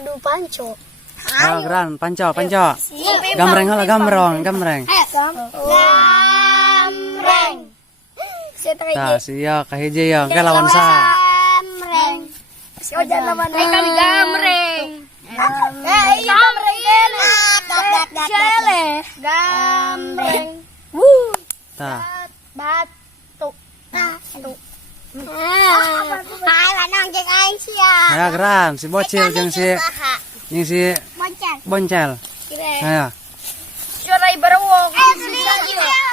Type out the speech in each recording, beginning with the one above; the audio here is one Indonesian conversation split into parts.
adu panco. Ah, geran, panco. Gamreng lah, gamreng. Gamreng. Tah, sia kahiji ya, ke lawan sa. Gamreng. Si Ojan lawan kami gamreng. Gamreng. Gamreng. Tah. Batu. Hai lanang jeung aing sia. Ya geran, si bocil jeung si boncel. Ayo. Suara ibarawong.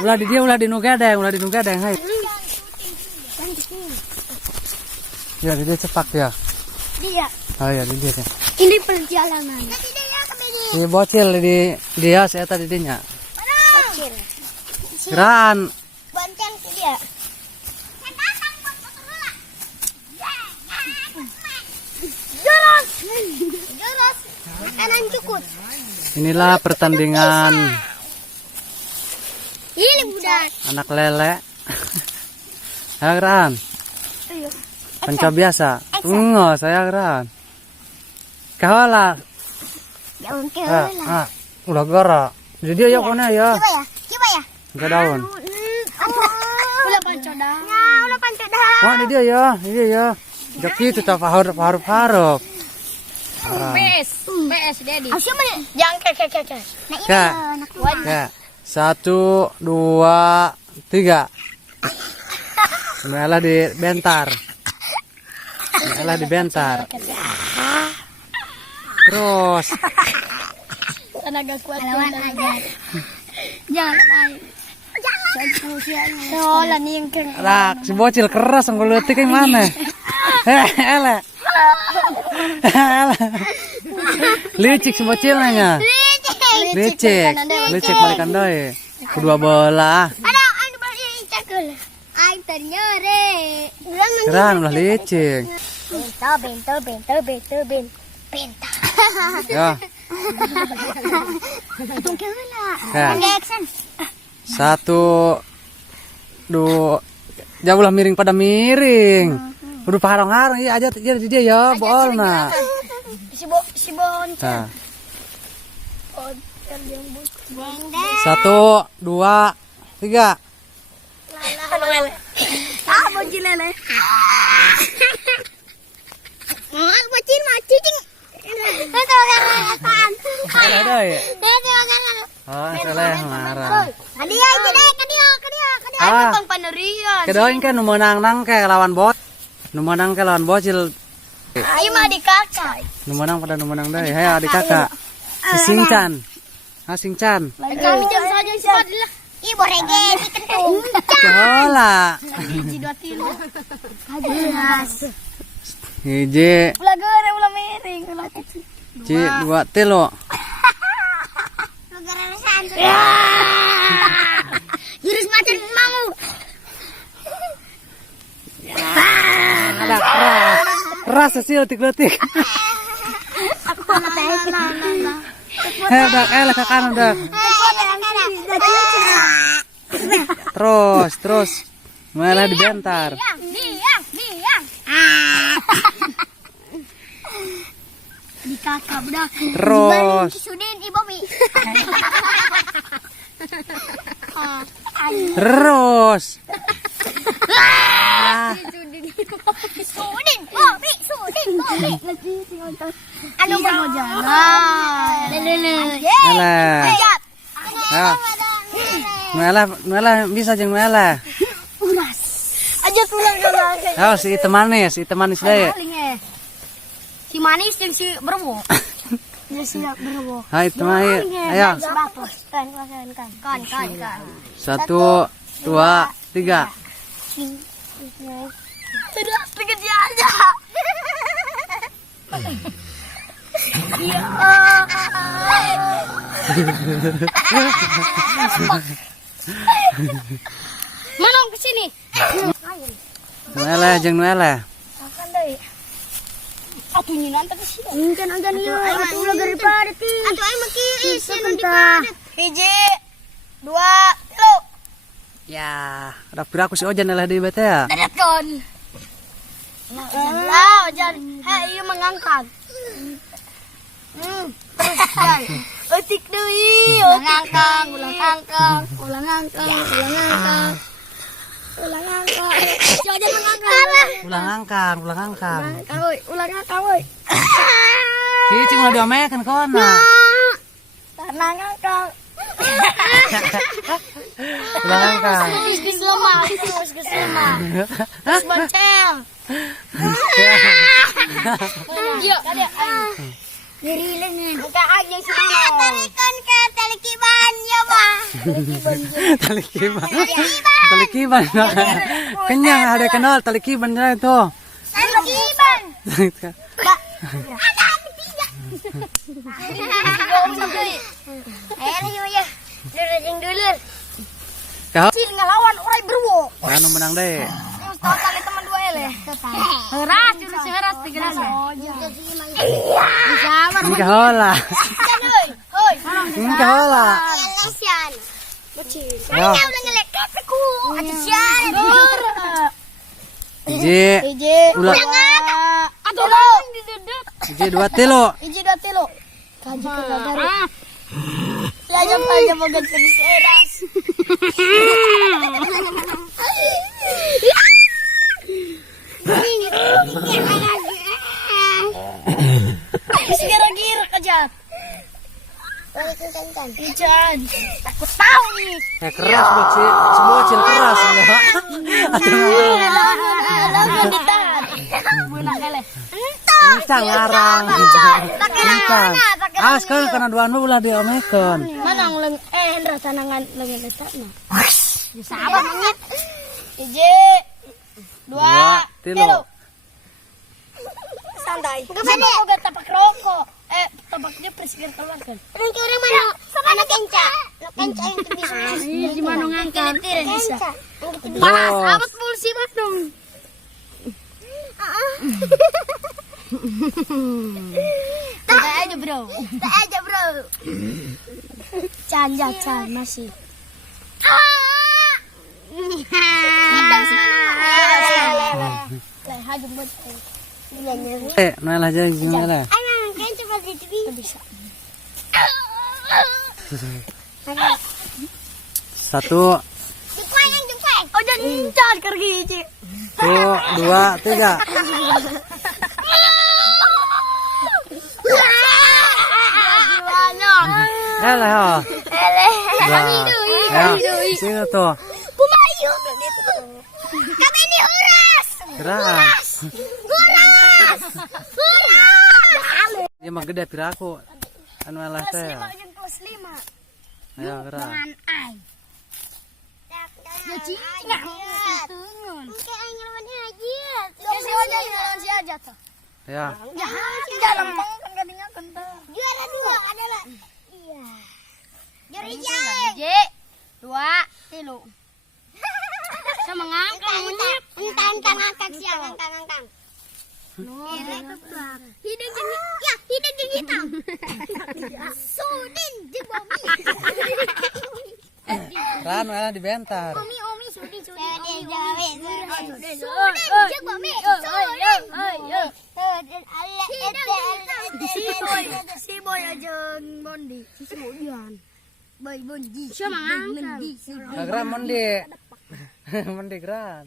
Ulah di dia, ulah di nu gadeng, hai. Ya, di dia cepak ya. Dia. Oh ya, di dia. Ini perjalanan. Si bocil di dia, saya tadi dinya. Bocil. Geran. Boncel ke dia. Joros. Kanan cukut. Inilah pertandingan Ini budak. anak lele. Ya geran. Panco biasa. Enggak, saya geran. Kawalah. Daun Ulah gara. Jadi dia ya kona ya. Coba ya. Enggak daun. Ulah panco dah. Ya, ulah panco dah. Wah, ini dia ya. Joki itu tak harap. PS Dedi. Jangan kek. Nah, ini Ya. 1, 2, 3. Melah di bentar. Terus. Tenaga kuat lawan aja. Jangan main. Soalnya nih yang keng. Rak, si bocil keras nggoleutik yang mana? Ele. Licik si bocilnya. Licik balikan doi. Kedua bola. Ada aing balik cakul. Aing ternyore. Keran udah licik. Benta. Ya. Tunggu lah. Ya. Action. 1, 2. Jauh lah miring pada miring. Udah parang-harang ya aja dia ya bolna. Si Boncel. Nah. Boncel yang 1, 2, 3. Boncel lele. Bocil mah cicing. Itu kan. Ada ya. Itu kan. Oh, salah marah. Kadia. Ah. Tong panerian. Kedoin kan nu meunang nang ke lawan bot. Nu meunang ke lawan bocil. Ieu mah di kakak. Nu meunang pada nu meunang deui. Hayo adik kakak. Singcan. Singcan. Kami jam saja cepat lah. Ih borege dikentung. Cola. Hiji 2 kilo. Hajilas. Hiji. Ulah gore ulah miring ulah kecil. 2 telo. Negara resan. Jurus macan mau. Ada keras hasil letik. Aku nah. Udah elah ke kanan udah. Terus. Malah dibentar. Diam. Di kakak budak. Terus. Sudin Ibomi. Terus. Sudin Bobi. Anu mau jalan. Malah. Ya. Malah bisa jeung malah. Uras. Aja tulang jalan. Oh, si itu manis deui. Si manis jeung si berwo. Dia siap berwo. Ha itu mah. Ayo. Kan. 1, 2, 3. Sudah pergi aja. Iya. Mana ke sini? Malah jeung malah. Akan deui. Atuh nyinan teh sih. Engkeun aja nih. Atuh ulah gari padet. Atuh aing mah kieu sieun di padet. Hiji, 2, 3. Ya, rapir aku si Ojan lah di bete ya. Dadatkeun. Lah, Ojan. Ieu mengangkat. Otik deui. Ulang angkang. Jangan mengangkang. Ulang angkang. Ulang angkang, woi. Cicing udah diomekan kona. Ulang angkang. Ulang angkang. Gus lemah. Gus boncel. Yuk, ngiri lengan. Buka aja sih. Tarikan ke tali kiban ya, Mah. Tali kiban. Kenyang ada kenal tali kiban itu. Tali kiban. Mbak. Dulu. Kau Cil ngelawan orang berwo. anu menang deh. Ustaz kali teman dua ele. Heras jurus heras tiga nasi. Bisa Ini kahola. Hoi. Ini kahola. Lesian. Bocil. Ya. Saya udah ngelek kateku. Acian. Iji. Ulah. Aduh. Diduduk. Iji 2 tilo. Iji 2 tilo. Kaji dari. Ya aja mau ganti heras. Gira-gira kejap. Ijan. Takut tahu nih. Keras bocil. Bocil keras. Kencang larang. Kencang. Sekarang kena 2 ulah diomekan. Mana nguleng Hendra sanangan lengan letaknya. Sabar monyet. Ije. 2 tilo. Santai. Sama kok gak tapak rokok. Tapak dia presiden keluar kan. Orang mana? Anak kenca. Kenca yang bisa. Di mana ngangkat? Kenca. Panas, abot pulsi mas dong. Tak aja bro. Can masih. Noel aja gimana? Kan coba bisa. 1, Oh jadi car kergi. 2, 3. Elah ya. Sini tuh. Pumayu. Kami ini uras. Keras. Dia mah gede piraku. Anu elah teh. Kelas 5. Ayo keras. Dengan ai. Ya cingak. Oke, ai ngelawan aja. Ya si aja si aja tuh. Ya. Ya lempeng kan kadinya kental. Juara 2 adalah. Iya. Juara hijau. 2 tilo. Sama ngangkang monyet. Entang angkang siang angkang. Hidung jeung hitam. Sudin jeung Bobi. Ran elah dibentar. Omi Sudin. Sudin jeung Bobi. Si Boy jeung Mondi. Si Boyan. Boy Bondi. Sama ngangkang. Geran Mondi. Mondi geran.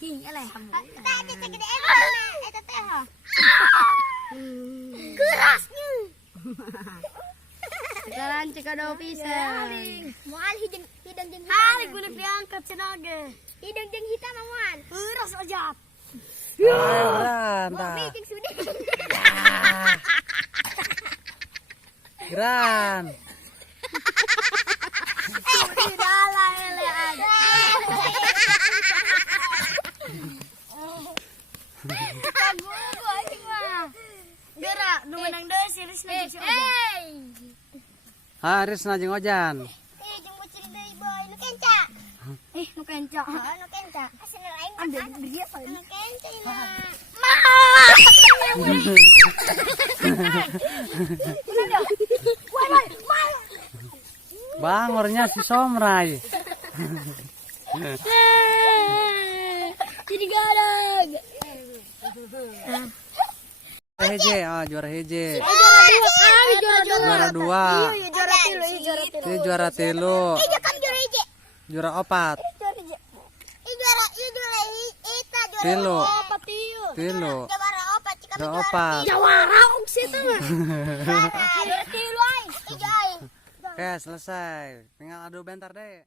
King eleh. Tadi segede eta teh. Kerasnya. Sekarang cekado pisan. Moal hidung jeung hari kulit diangkat cenah ge. Hidung jeung hitam moal. Euras aja. Ayo geran tah. Jeung Sudin. Geran. Dalah elean. Kagu anjing mah. Gerak nu menang deui series na si Ojan. Haris najeng Ojan. Jeung bocil deui boy nu kenca. Nu kenca. Nu kenca. Asal lain ambil dia paling. Nu kenca ina. Bangornya si Somrai. Jadi gak ada. Heje, juara heje. Juara Dua. Juara tilu. Ini juara telu. Kan juara hiji. Juara opat. Juara Tilu. opat ieu. Tilu. Juara opat cika Juara opat. Jawara ungsi teh. Juara tilu ai. Oke, selesai. Tinggal adu bentar deh.